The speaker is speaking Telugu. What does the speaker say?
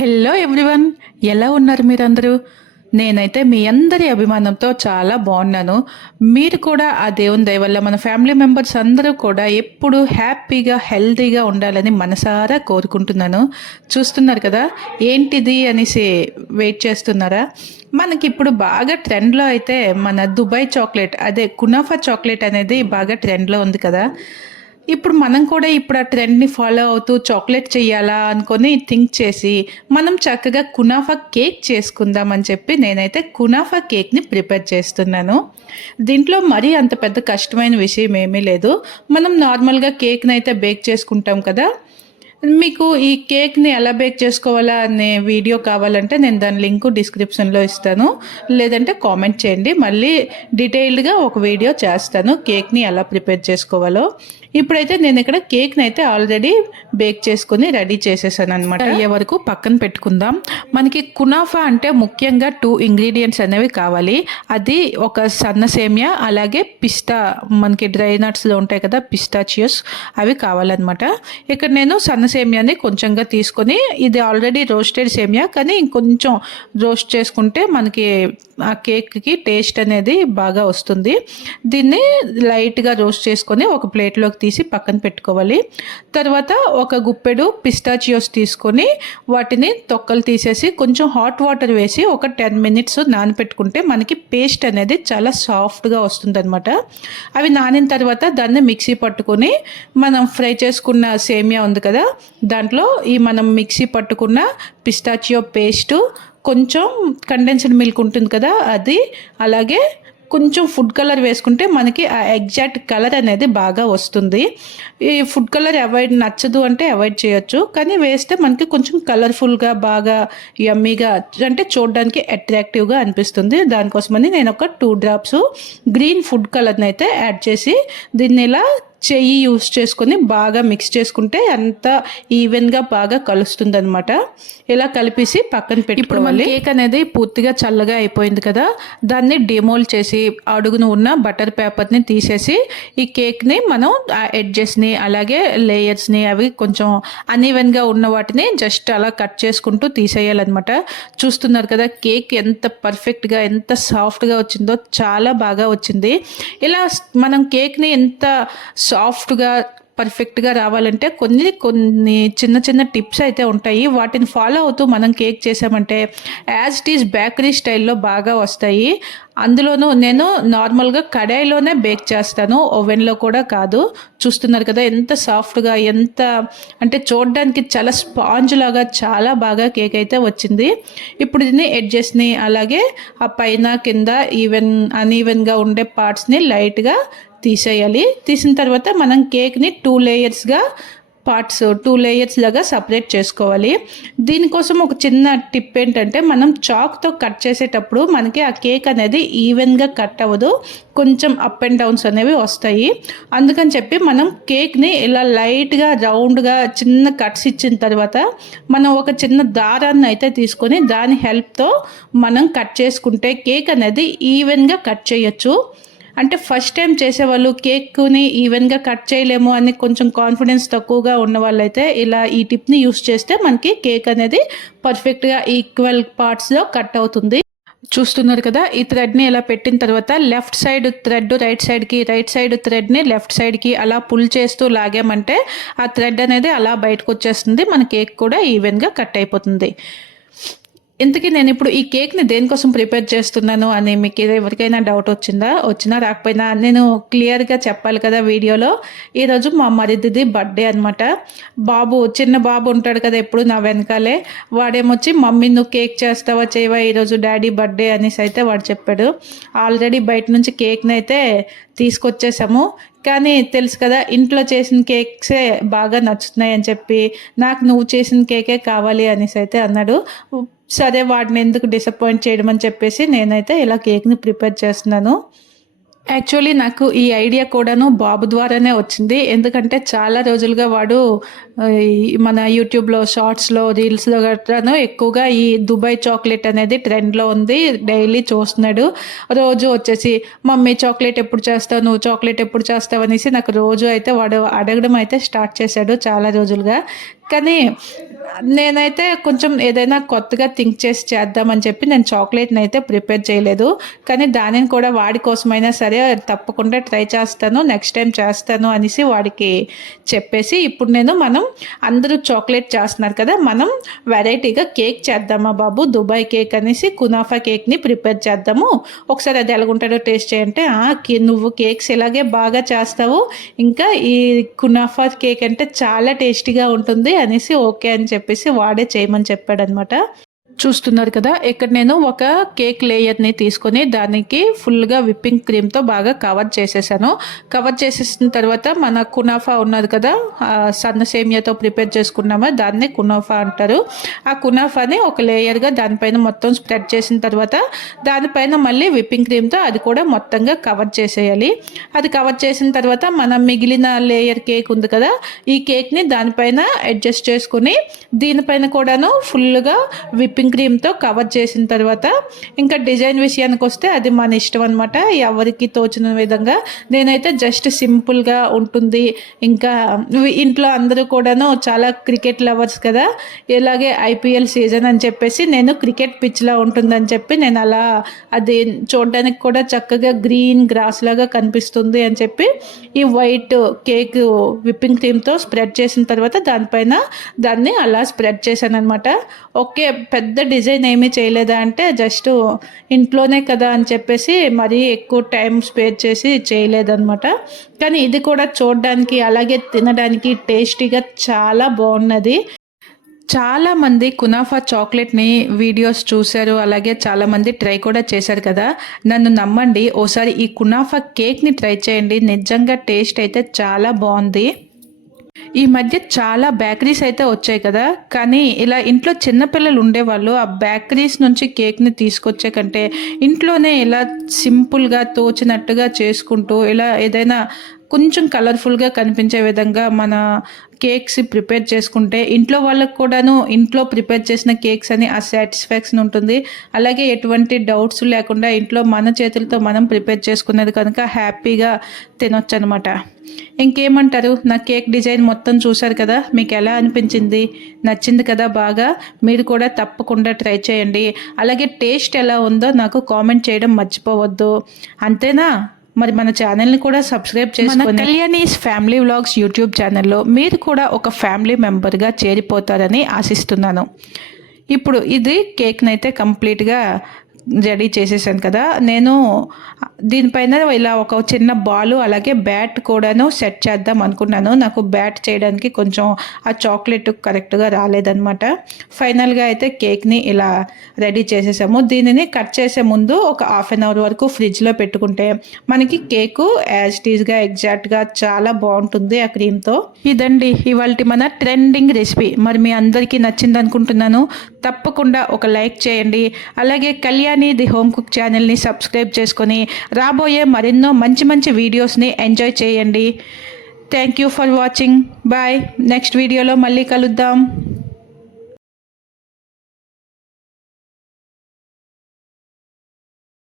హలో ఎవ్రీవన్, ఎలా ఉన్నారు మీరందరూ? నేనైతే మీ అందరి అభిమానంతో చాలా బాగున్నాను. మీరు కూడా ఆ దేవుని దయ వల్ల మన ఫ్యామిలీ మెంబర్స్ అందరూ కూడా ఎప్పుడు హ్యాపీగా హెల్తీగా ఉండాలని మనసారా కోరుకుంటున్నాను. చూస్తున్నారు కదా, ఏంటిది అనేసి వెయిట్ చేస్తున్నారా? మనకిప్పుడు బాగా ట్రెండ్లో అయితే మన దుబాయ్ చాక్లెట్, అదే కునాఫా చాక్లెట్ అనేది బాగా ట్రెండ్లో ఉంది కదా. ఇప్పుడు మనం కూడా ఇప్పుడు ఆ ట్రెండ్ని ఫాలో అవుతూ చాక్లెట్ చేయాలా అనుకొని థింక్ చేసి మనం చక్కగా కునాఫా కేక్ చేసుకుందాం అని చెప్పి నేనైతే కునాఫా కేక్ని ప్రిపేర్ చేస్తున్నాను. దీంట్లో మరీ అంత పెద్ద కష్టమైన విషయం ఏమీ లేదు. మనం నార్మల్గా కేక్ని అయితే బేక్ చేసుకుంటాం కదా. మీకు ఈ కేక్ని ఎలా బేక్ చేసుకోవాలా అనే వీడియో కావాలంటే నేను దాని లింక్ డిస్క్రిప్షన్లో ఇస్తాను, లేదంటే కామెంట్ చేయండి. మళ్ళీ డీటెయిల్డ్గా ఒక వీడియో చేస్తాను కేక్ని ఎలా ప్రిపేర్ చేసుకోవాలో. ఇప్పుడైతే నేను ఇక్కడ కేక్ని అయితే ఆల్రెడీ బేక్ చేసుకుని రెడీ చేసేసాను అనమాట. అయ్యే వరకు పక్కన పెట్టుకుందాం. మనకి కునాఫా అంటే ముఖ్యంగా 2 ఇంగ్రీడియంట్స్ అనేవి కావాలి. అది ఒక సన్న సేమియా, అలాగే పిస్తా, మనకి డ్రై నట్స్లో ఉంటాయి కదా పిస్టాచియోస్, అవి కావాలన్నమాట. ఇక్కడ నేను సన్న సేమియాని కొంచెంగా తీసుకొని, ఇది ఆల్రెడీ రోస్టెడ్ సేమియా కానీ ఇంకొంచెం రోస్ట్ చేసుకుంటే మనకి ఆ కేక్కి టేస్ట్ అనేది బాగా వస్తుంది. దీన్ని లైట్గా రోస్ట్ చేసుకొని ఒక ప్లేట్లోకి తీసి పక్కన పెట్టుకోవాలి. తర్వాత ఒక గుప్పెడు పిస్టాచియోస్ తీసుకొని వాటిని తొక్కలు తీసేసి కొంచెం హాట్ వాటర్ వేసి ఒక 10 మినిట్స్ నానపెట్టుకుంటే మనకి పేస్ట్ అనేది చాలా సాఫ్ట్గా వస్తుంది అనమాట. అవి నానిన తర్వాత దాన్ని మిక్సీ పట్టుకొని మనం ఫ్రై చేసుకున్న సేమియా ఉంది కదా, దాంట్లో ఈ మనం మిక్సీ పట్టుకున్న పిస్టాచియో పేస్టు, కొంచెం కండెన్స్డ్ మిల్క్ ఉంటుంది కదా అది, అలాగే కొంచెం ఫుడ్ కలర్ వేసుకుంటే మనకి ఆ ఎగ్జాక్ట్ కలర్ అనేది బాగా వస్తుంది. ఈ ఫుడ్ కలర్ నచ్చదు అంటే అవాయిడ్ చేయొచ్చు, కానీ వేస్తే మనకి కొంచెం కలర్ఫుల్గా బాగా యమ్మీగా, అంటే చూడడానికి అట్రాక్టివ్గా అనిపిస్తుంది. దానికోసమని నేను ఒక 2 డ్రాప్స్ గ్రీన్ ఫుడ్ కలర్ని అయితే యాడ్ చేసి దీన్ని ఇలా చెయ్యి యూస్ చేసుకొని బాగా మిక్స్ చేసుకుంటే అంత ఈవెన్గా బాగా కలుస్తుంది అనమాట. ఇలా కలిపేసి పక్కన పెట్టుకోవాలి. కేక్ అనేది పూర్తిగా చల్లగా అయిపోయింది కదా, దాన్ని డిమోల్డ్ చేసి అడుగున ఉన్న బటర్ పేపర్ని తీసేసి ఈ కేక్ని మనం ఆ ఎడ్జెస్ని అలాగే లేయర్స్ని అవి కొంచెం అన్ఈవెన్గా ఉన్న వాటిని జస్ట్ అలా కట్ చేసుకుంటూ తీసేయాలన్నమాట. చూస్తున్నారు కదా కేక్ ఎంత పర్ఫెక్ట్గా ఎంత సాఫ్ట్గా వచ్చిందో, చాలా బాగా వచ్చింది. ఇలా మనం కేక్ని ఎంత సాఫ్ట్గా పర్ఫెక్ట్గా రావాలంటే కొన్ని చిన్న చిన్న టిప్స్ అయితే ఉంటాయి. వాటిని ఫాలో అవుతూ మనం కేక్ చేసామంటే యాజ్ ఇట్ ఈజ్ బేకరీ స్టైల్లో బాగా వస్తాయి. అందులోనూ నేను నార్మల్గా కడాయిలోనే బేక్ చేస్తాను, ఓవెన్లో కూడా కాదు. చూస్తున్నారు కదా ఎంత సాఫ్ట్గా, ఎంత అంటే చూడడానికి చాలా స్పాంజ్ లాగా చాలా బాగా కేక్ అయితే వచ్చింది. ఇప్పుడు దీన్ని ఎడ్జెస్ని అలాగే ఆ పైన కింద అన్ఈవెన్గా ఉండే పార్ట్స్ని లైట్గా తీసేయాలి. తీసిన తర్వాత మనం కేక్ని 2 లేయర్స్గా పార్ట్స్ 2 లేయర్స్ లాగా సపరేట్ చేసుకోవాలి. దీనికోసం ఒక చిన్న టిప్ ఏంటంటే, మనం చాక్తో కట్ చేసేటప్పుడు మనకి ఆ కేక్ అనేది ఈవెన్గా కట్ అవ్వదు, కొంచెం అప్ అండ్ డౌన్స్ అనేవి వస్తాయి. అందుకని చెప్పి మనం కేక్ని ఇలా లైట్గా రౌండ్గా చిన్న కట్స్ ఇచ్చిన తర్వాత మనం ఒక చిన్న దారాన్ని అయితే తీసుకొని దాని హెల్ప్తో మనం కట్ చేసుకుంటే కేక్ అనేది ఈవెన్గా కట్ చేయొచ్చు. అంటే ఫస్ట్ టైం చేసేవాళ్ళు కేక్ని ఈవెన్గా కట్ చేయలేము అని కొంచెం కాన్ఫిడెన్స్ తక్కువగా ఉన్న వాళ్ళైతే ఇలా ఈ టిప్ని యూస్ చేస్తే మనకి కేక్ అనేది పర్ఫెక్ట్గా ఈక్వల్ పార్ట్స్లో కట్ అవుతుంది. చూస్తున్నారు కదా, ఈ థ్రెడ్ని ఇలా పెట్టిన తర్వాత లెఫ్ట్ సైడ్ థ్రెడ్ రైట్ సైడ్కి, రైట్ సైడ్ థ్రెడ్ని లెఫ్ట్ సైడ్కి అలా పుల్ చేస్తూ లాగామంటే ఆ థ్రెడ్ అనేది అలా బయటకు వచ్చేస్తుంది. మన కేక్ కూడా ఈవెన్గా కట్ అయిపోతుంది. ఇంతకీ నేను ఇప్పుడు ఈ కేక్ని దేనికోసం ప్రిపేర్ చేస్తున్నాను అని మీకు ఎవరికైనా డౌట్ వచ్చినా రాకపోయినా నేను క్లియర్గా చెప్పాలి కదా వీడియోలో. ఈరోజు మా మరిదిది బర్త్డే అనమాట. చిన్న బాబు ఉంటాడు కదా ఎప్పుడు నా వెనకాలే, వాడేమొచ్చి మమ్మీ నువ్వు కేక్ చేస్తావా చేయవా, ఈరోజు డాడీ బర్త్డే అనేసి అయితే వాడు చెప్పాడు. ఆల్రెడీ బయట నుంచి కేక్ని అయితే తీసుకొచ్చేసాము, కానీ తెలుసు కదా ఇంట్లో చేసిన కేక్సే బాగా నచ్చుతున్నాయి అని చెప్పి నాకు నువ్వు చేసిన కేకే కావాలి అనేసి అయితే అన్నాడు. సరే వాడిని ఎందుకు డిసప్పాయింట్ చేయడం అని చెప్పేసి నేనైతే ఇలా కేక్ని ప్రిపేర్ చేస్తున్నాను. యాక్చువల్లీ నాకు ఈ ఐడియా కూడాను బాబు ద్వారానే వచ్చింది. ఎందుకంటే చాలా రోజులుగా వాడు మన యూట్యూబ్లో షార్ట్స్లో రీల్స్లో గట్రాను ఎక్కువగా ఈ దుబాయ్ చాక్లెట్ అనేది ట్రెండ్లో ఉంది, డైలీ చూస్తున్నాడు. రోజు వచ్చేసి మమ్మీ చాక్లెట్ ఎప్పుడు చేస్తావు, నువ్వు చాక్లెట్ ఎప్పుడు చేస్తావు అనేసి నాకు రోజు అయితే వాడు అడగడం అయితే స్టార్ట్ చేశాడు చాలా రోజులుగా. కానీ నేనైతే కొంచెం ఏదైనా కొత్తగా థింక్ చేసి చేద్దామని చెప్పి నేను చాక్లెట్ని అయితే ప్రిపేర్ చేయలేదు. కానీ దానిని కూడా వాడి కోసమైనా సరే తప్పకుండా ట్రై చేస్తాను, నెక్స్ట్ టైం చేస్తాను అనేసి వాడికి చెప్పేసి ఇప్పుడు మనం అందరూ చాక్లెట్ చేస్తున్నారు కదా, మనం వెరైటీగా కేక్ చేద్దామా బాబు, దుబాయ్ కేక్ అనేసి కునాఫా కేక్ని ప్రిపేర్ చేద్దాము, ఒకసారి అది ఎలాగుంటుందో టేస్ట్ చేయంటే నువ్వు కేక్స్ ఇలాగే బాగా చేస్తావు, ఇంకా ఈ కునాఫా కేక్ అంటే చాలా టేస్టీగా ఉంటుంది అనేసి ఓకే అని చెప్పేసి వాడే చేయమని చెప్పాడనమాట. చూస్తున్నారు కదా, ఇక్కడ నేను ఒక కేక్ లేయర్ని తీసుకొని దానికి ఫుల్గా విప్పింగ్ క్రీమ్తో బాగా కవర్ చేసేసాను. కవర్ చేసేసిన తర్వాత మన కునాఫా ఉన్నది కదా, సన్న సేమియాతో ప్రిపేర్ చేసుకున్నామా, దాన్నే కునాఫా అంటారు. ఆ కునాఫాని ఒక లేయర్గా దానిపైన మొత్తం స్ప్రెడ్ చేసిన తర్వాత దానిపైన మళ్ళీ విప్పింగ్ క్రీమ్తో అది కూడా మొత్తంగా కవర్ చేసేయాలి. అది కవర్ చేసిన తర్వాత మనం మిగిలిన లేయర్ కేక్ ఉంది కదా, ఈ కేక్ని దానిపైన అడ్జస్ట్ చేసుకుని దీనిపైన కూడాను ఫుల్గా విప్పింగ్ క్రీమ్తో కవర్ చేసిన తర్వాత ఇంకా డిజైన్ విషయానికి వస్తే అది మన ఇష్టం అనమాట, ఎవరికి తోచిన విధంగా. నేనైతే జస్ట్ సింపుల్గా ఉంటుంది, ఇంకా ఇంట్లో అందరూ కూడాను చాలా క్రికెట్ లవర్స్ కదా, ఇలాగే ఐపీఎల్ సీజన్ అని చెప్పేసి నేను క్రికెట్ పిచ్లా ఉంటుందని చెప్పి నేను అలా అది చూడడానికి కూడా చక్కగా గ్రీన్ గ్రాస్ లాగా కనిపిస్తుంది అని చెప్పి ఈ వైట్ కేక్ విప్పింగ్ క్రీమ్తో స్ప్రెడ్ చేసిన తర్వాత దానిపైన దాన్ని అలా స్ప్రెడ్ చేశాను అనమాట. ఓకే, పెద్ద డిజైన్ ఏమీ చేయలేదా అంటే జస్ట్ ఇంట్లోనే కదా అని చెప్పేసి మరీ ఎక్కువ టైం స్పేర్ చేసి చేయలేదన్నమాట. కానీ ఇది కూడా చూడడానికి అలాగే తినడానికి టేస్టీగా చాలా బాగున్నది. చాలామంది కునాఫా చాక్లెట్ని వీడియోస్ చూశారు, అలాగే చాలామంది ట్రై కూడా చేశారు కదా. నన్ను నమ్మండి, ఓసారి ఈ కునాఫా కేక్ని ట్రై చేయండి, నిజంగా టేస్ట్ అయితే చాలా బాగుంది. ఈ మధ్య చాలా బేకరీస్ అయితే వచ్చాయి కదా, కానీ ఇలా ఇంట్లో చిన్నపిల్లలు ఉండేవాళ్ళు ఆ బేకరీస్ నుంచి కేక్ని తీసుకొచ్చే కంటే ఇంట్లోనే ఇలా సింపుల్గా తోచినట్టుగా చేసుకుంటూ ఇలా ఏదైనా కొంచెం కలర్ఫుల్గా కనిపించే విధంగా మన కేక్స్ ప్రిపేర్ చేసుకుంటే ఇంట్లో వాళ్ళకు కూడాను ఇంట్లో ప్రిపేర్ చేసిన కేక్స్ అని ఆ సాటిస్ఫాక్షన్ ఉంటుంది. అలాగే ఎటువంటి డౌట్స్ లేకుండా ఇంట్లో మన చేతులతో మనం ప్రిపేర్ చేసుకున్నది కనుక హ్యాపీగా తినొచ్చు అనమాట. ఇంకేమంటారు, నా కేక్ డిజైన్ మొత్తం చూశారు కదా, మీకు ఎలా అనిపించింది, నచ్చింది కదా బాగా. మీరు కూడా తప్పకుండా ట్రై చేయండి. అలాగే టేస్ట్ ఎలా ఉందో నాకు కామెంట్ చేయడం మర్చిపోవద్దు. అంతేనా? మరి మన ఛానల్ని కూడా సబ్స్క్రైబ్ చేసుకొని కళ్యాణీస్ ఫ్యామిలీ వ్లాగ్స్ యూట్యూబ్ ఛానల్లో మీరు కూడా ఒక ఫ్యామిలీ మెంబర్గా చేరిపోతారని ఆశిస్తున్నాను. ఇప్పుడు ఇది కేక్ని అయితే కంప్లీట్గా రెడీ చేసేసాను కదా, నేను దీనిపైన ఇలా ఒక చిన్న బాలు అలాగే బ్యాట్ కూడాను సెట్ చేద్దాం అనుకున్నాను. నాకు బ్యాట్ చేయడానికి కొంచెం ఆ చాక్లెట్ కరెక్ట్గా రాలేదనమాట. ఫైనల్గా అయితే కేక్ని ఇలా రెడీ చేసేసాము. దీనిని కట్ చేసే ముందు ఒక హాఫ్ అన్ అవర్ వరకు ఫ్రిడ్జ్లో పెట్టుకుంటే మనకి కేకు యాజ్ టీజ్గా ఎగ్జాక్ట్గా చాలా బాగుంటుంది ఆ క్రీమ్తో. ఇదండి ఇవాళ మన ట్రెండింగ్ రెసిపీ. మరి మీ అందరికీ నచ్చింది అనుకుంటున్నాను. తప్పకుండా ఒక లైక్ చేయండి. అలాగే కళ్యాణి ది హోమ్ కుక్ ఛానల్ని సబ్స్క్రైబ్ చేసుకొని రాబోయే మరెన్నో మంచి మంచి వీడియోస్ని ఎంజాయ్ చేయండి. Thank you for watching. Bye. Next వీడియోలో మళ్ళీ కలుద్దాం.